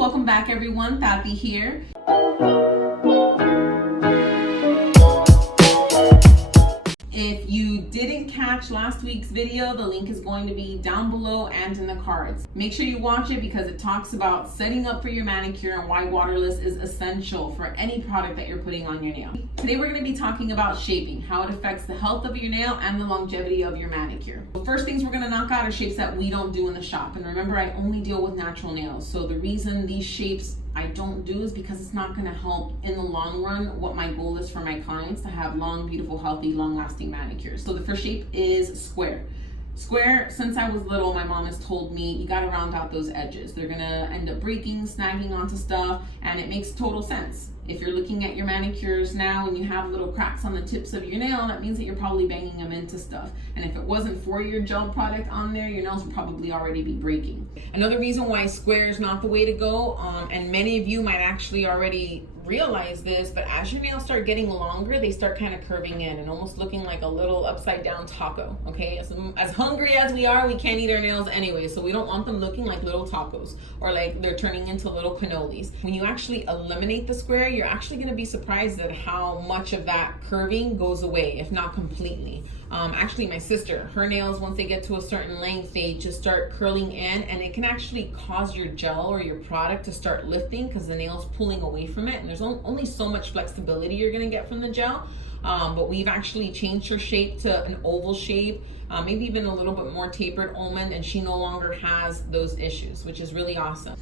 welcome back everyone, Tati here. If you didn't catch last week's video, the link is going to be down below and in the cards. Make sure you watch it because it talks about setting up for your manicure and why waterless is essential for any product that you're putting on your nail. Today we're going to be talking about shaping, how it affects the health of your nail and the longevity of your manicure. The first things we're going to knock out are shapes that we don't do in the shop. And remember, I only deal with natural nails. So the reason these shapes I don't do is because it's not going to help in the long run what my goal is for my clients, to have long, beautiful, healthy, long-lasting manicures. So the first shape is square. Square, since I was little, my mom has told me you got to round out those edges. They're going to end up breaking, snagging onto stuff, and it makes total sense. If you're looking at your manicures now and you have little cracks on the tips of your nail, that means that you're probably banging them into stuff. And if it wasn't for your gel product on there, your nails would probably already be breaking. Another reason why square is not the way to go, and many of you might actually already realize this, but as your nails start getting longer, they start kind of curving in and almost looking like a little upside down taco. Okay, as hungry as we are, we can't eat our nails anyway, so we don't want them looking like little tacos or like they're turning into little cannolis. When you actually eliminate the square, you're actually going to be surprised at how much of that curving goes away, if not completely. Actually, my sister, her nails, once they get to a certain length, they just start curling in, and it can actually cause your gel or your product to start lifting because the nail's pulling away from it, and there's only so much flexibility you're going to get from the gel. But we've actually changed her shape to an oval shape, maybe even a little bit more tapered almond, and she no longer has those issues, which is really awesome.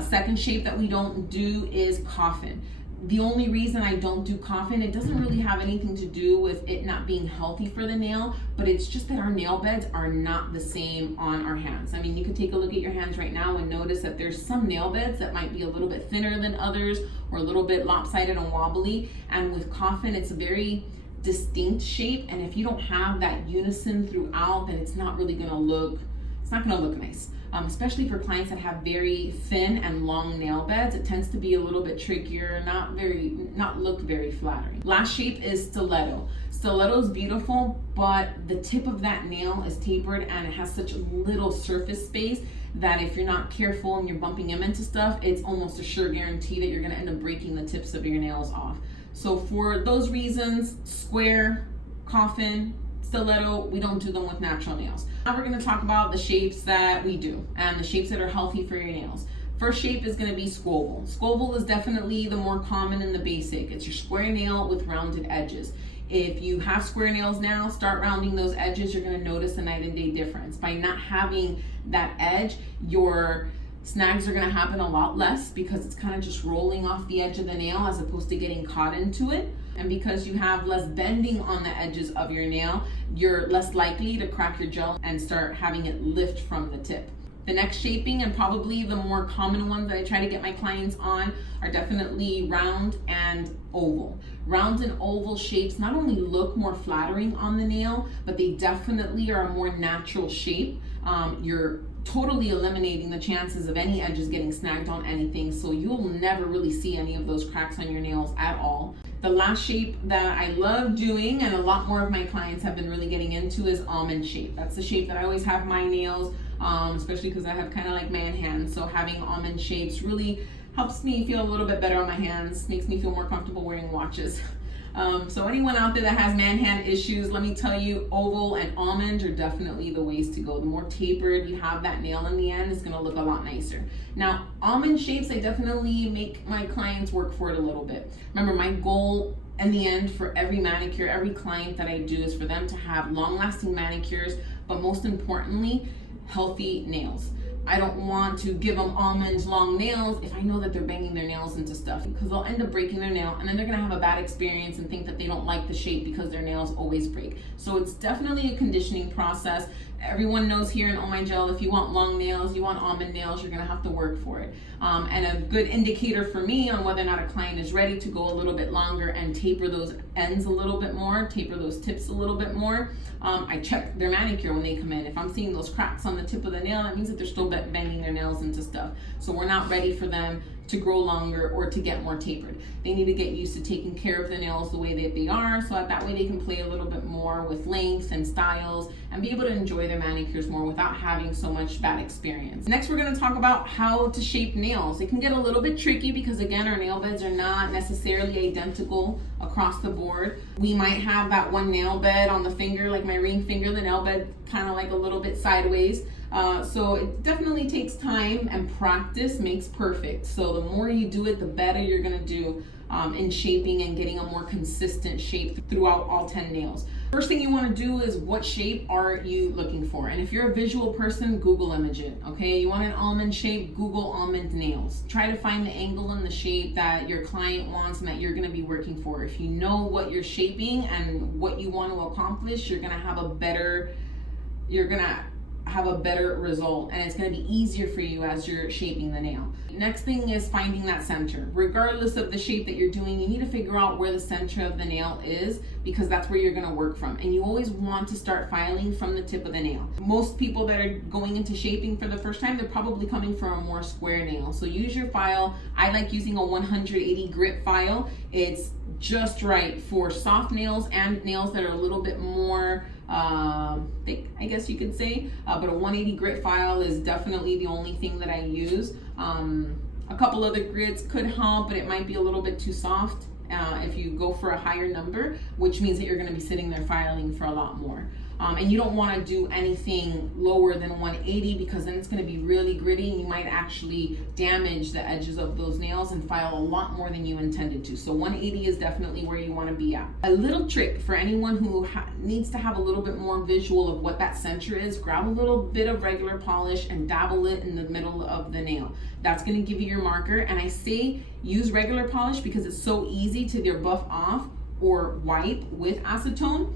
Second shape that we don't do is coffin. The only reason I don't do coffin, it doesn't really have anything to do with it not being healthy for the nail, but it's just that our nail beds are not the same on our hands. I mean, you could take a look at your hands right now and notice that there's some nail beds that might be a little bit thinner than others or a little bit lopsided and wobbly. And with coffin, it's a very distinct shape. And if you don't have that unison throughout, then it's not really gonna look, it's not gonna look nice. Especially for clients that have very thin and long nail beds, it tends to be a little bit trickier, not look very flattering. Last shape is stiletto. Stiletto is beautiful, but the tip of that nail is tapered and it has such little surface space that if you're not careful and you're bumping them into stuff, it's almost a sure guarantee that you're gonna end up breaking the tips of your nails off. So for those reasons, square, coffin, stiletto, we don't do them with natural nails. Now we're going to talk about the shapes that we do and the shapes that are healthy for your nails. First shape is going to be squoval. Squoval is definitely the more common and the basic. It's your square nail with rounded edges. If you have square nails now, start rounding those edges. You're going to notice a night and day difference. By not having that edge, your snags are going to happen a lot less because it's kind of just rolling off the edge of the nail as opposed to getting caught into it. And because you have less bending on the edges of your nail, you're less likely to crack your gel and start having it lift from the tip. The next shaping, and probably the more common ones that I try to get my clients on, are definitely round and oval. Round and oval shapes not only look more flattering on the nail, but they definitely are a more natural shape. You're totally eliminating the chances of any edges getting snagged on anything, so you'll never really see any of those cracks on your nails at all. The last shape that I love doing, and a lot more of my clients have been really getting into, is almond shape. That's the shape that I always have my nails, especially because I have kind of like man hands, so having almond shapes really helps me feel a little bit better on my hands, makes me feel more comfortable wearing watches. So anyone out there that has man hand issues, let me tell you, oval and almond are definitely the ways to go. The more tapered you have that nail in the end, it's going to look a lot nicer. Now, almond shapes, I definitely make my clients work for it a little bit. Remember, my goal in the end for every manicure, every client that I do, is for them to have long-lasting manicures, but most importantly, healthy nails. I don't want to give them almond long nails if I know that they're banging their nails into stuff, because they'll end up breaking their nail and then they're gonna have a bad experience and think that they don't like the shape because their nails always break. So it's definitely a conditioning process. Everyone knows here in Oh My Gel, if you want long nails, you want almond nails, you're gonna have to work for it. And a good indicator for me on whether or not a client is ready to go a little bit longer and taper those ends a little bit more, taper those tips a little bit more, I check their manicure when they come in. If I'm seeing those cracks on the tip of the nail, that means that they're still banging their nails into stuff. So we're not ready for them to grow longer or to get more tapered. They need to get used to taking care of the nails the way that they are, so that way they can play a little bit more with length and styles and be able to enjoy their manicures more without having so much bad experience. Next, we're going to talk about how to shape nails. It can get a little bit tricky because, again, our nail beds are not necessarily identical across the board. We might have that one nail bed on the finger, like my ring finger, the nail bed kind of like a little bit sideways. So it definitely takes time, and practice makes perfect. So the more you do it, the better you're gonna do in shaping and getting a more consistent shape throughout all 10 nails. First thing you wanna do is, what shape are you looking for? And if you're a visual person, Google image it, okay? You want an almond shape, Google almond nails. Try to find the angle and the shape that your client wants and that you're gonna be working for. If you know what you're shaping and what you want to accomplish, you're gonna have a better result, and it's going to be easier for you as you're shaping the nail. Next thing is finding that center. Regardless of the shape that you're doing, you need to figure out where the center of the nail is, because that's where you're going to work from. And you always want to start filing from the tip of the nail. Most people that are going into shaping for the first time, they're probably coming from a more square nail. So use your file. I like using a 180 grit file. It's just right for soft nails and nails that are a little bit more thick, I guess you could say, but a 180 grit file is definitely the only thing that I use. A couple other grits could help, but it might be a little bit too soft if you go for a higher number, which means that you're going to be sitting there filing for a lot more. And you don't want to do anything lower than 180, because then it's going to be really gritty and you might actually damage the edges of those nails and file a lot more than you intended to. So 180 is definitely where you want to be at. A little trick for anyone who needs to have a little bit more visual of what that center is: grab a little bit of regular polish and dabble it in the middle of the nail. That's going to give you your marker. And I say use regular polish because it's so easy to either buff off or wipe with acetone.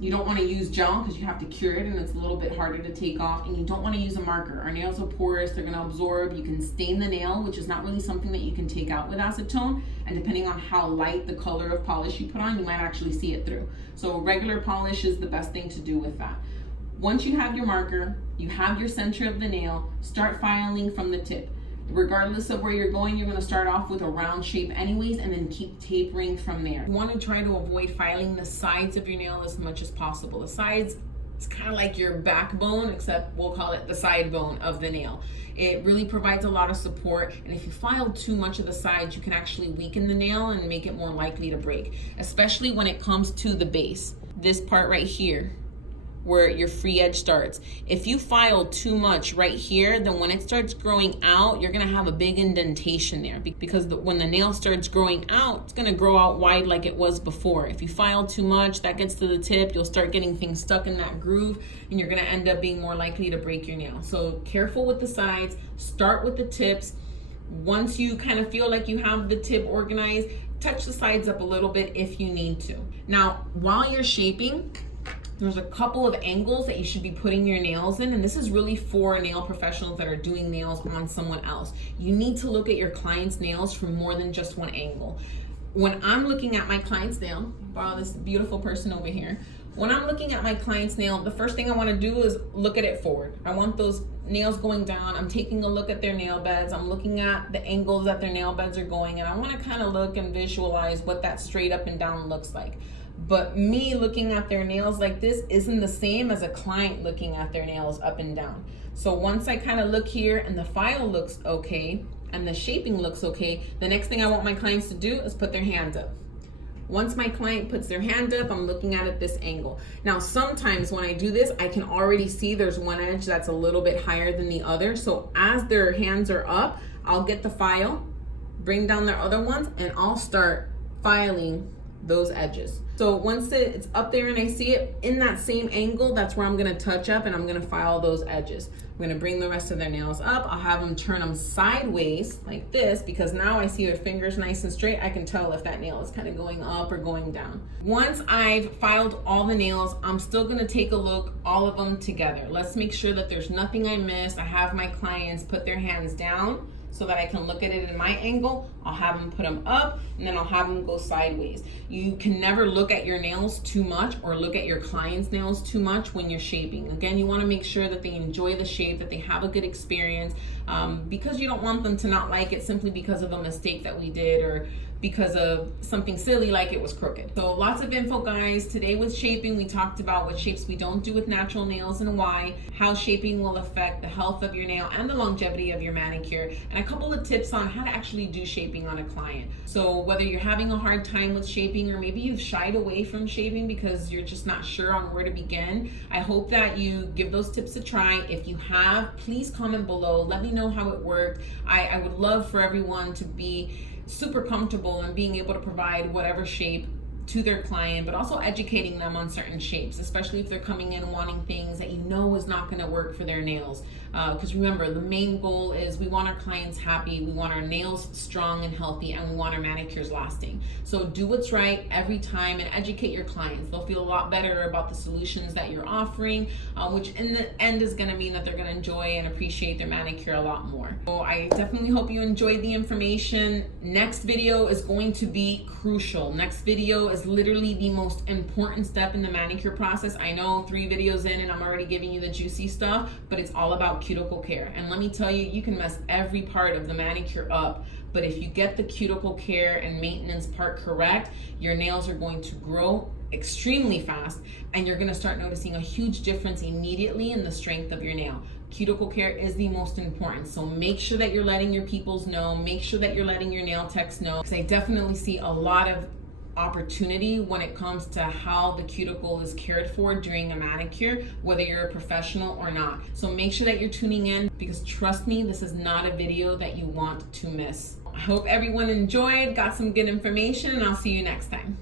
You don't want to use gel because you have to cure it and it's a little bit harder to take off, and you don't want to use a marker. Our nails are porous, they're going to absorb. You can stain the nail, which is not really something that you can take out with acetone, and depending on how light the color of polish you put on, you might actually see it through. So regular polish is the best thing to do with that. Once you have your marker, you have your center of the nail, start filing from the tip. Regardless of where you're going, you're going to start off with a round shape anyways, and then keep tapering from there. You want to try to avoid filing the sides of your nail as much as possible. The sides, it's kind of like your backbone, except we'll call it the side bone of the nail. It really provides a lot of support, and if you file too much of the sides, you can actually weaken the nail and make it more likely to break, especially when it comes to the base. This part right here, where your free edge starts. If you file too much right here, then when it starts growing out, you're gonna have a big indentation there, because when the nail starts growing out, it's gonna grow out wide like it was before. If you file too much, that gets to the tip, you'll start getting things stuck in that groove, and you're gonna end up being more likely to break your nail. So careful with the sides, start with the tips. Once you kind of feel like you have the tip organized, touch the sides up a little bit if you need to. Now, while you're shaping, there's a couple of angles that you should be putting your nails in, and this is really for nail professionals that are doing nails on someone else. You need to look at your client's nails from more than just one angle. When I'm looking at my client's nail, borrow this beautiful person over here. When I'm looking at my client's nail, the first thing I want to do is look at it forward. I want those nails going down. I'm taking a look at their nail beds. I'm looking at the angles that their nail beds are going, and I want to kind of look and visualize what that straight up and down looks like. But me looking at their nails like this isn't the same as a client looking at their nails up and down. So once I kind of look here and the file looks okay and the shaping looks okay, the next thing I want my clients to do is put their hand up. Once my client puts their hand up, I'm looking at it this angle. Now, sometimes when I do this, I can already see there's one edge that's a little bit higher than the other. So as their hands are up, I'll get the file, bring down their other ones, and I'll start filing those edges. So once it's up there and I see it in that same angle, that's where I'm gonna touch up and I'm gonna file those edges. I'm gonna bring the rest of their nails up. I'll have them turn them sideways like this, because now I see their fingers nice and straight. I can tell if that nail is kind of going up or going down. Once I've filed all the nails, I'm still gonna take a look, all of them together. Let's make sure that there's nothing I missed. I have my clients put their hands down so that I can look at it in my angle. I'll have them put them up, and then I'll have them go sideways. You can never look at your nails too much or look at your client's nails too much when you're shaping. Again, you wanna make sure that they enjoy the shape, that they have a good experience. because you don't want them to not like it simply because of a mistake that we did or because of something silly like it was crooked. So lots of info, guys. Today with shaping, we talked about what shapes we don't do with natural nails and why, how shaping will affect the health of your nail and the longevity of your manicure, and a couple of tips on how to actually do shaping on a client. So whether you're having a hard time with shaping or maybe you've shied away from shaping because you're just not sure on where to begin, I hope that you give those tips a try. If you have, please comment below. Let me know how it worked. I would love for everyone to be super comfortable in being able to provide whatever shape to their client, but also educating them on certain shapes, especially if they're coming in wanting things that you know is not going to work for their nails. Because remember, the main goal is we want our clients happy, we want our nails strong and healthy, and we want our manicures lasting. So do what's right every time and educate your clients. They'll feel a lot better about the solutions that you're offering, which in the end is going to mean that they're going to enjoy and appreciate their manicure a lot more. So I definitely hope you enjoyed the information. Next video is going to be crucial. Next video is literally the most important step in the manicure process. I know 3 videos in and I'm already giving you the juicy stuff, but it's all about cuticle care. And let me tell you, you can mess every part of the manicure up, but if you get the cuticle care and maintenance part correct, your nails are going to grow extremely fast and you're going to start noticing a huge difference immediately in the strength of your nail. Cuticle care is the most important, so make sure that you're letting your peoples know, make sure that you're letting your nail techs know, because I definitely see a lot of opportunity when it comes to how the cuticle is cared for during a manicure, whether you're a professional or not. So make sure that you're tuning in, because trust me, this is not a video that you want to miss. I hope everyone enjoyed, got some good information, and I'll see you next time.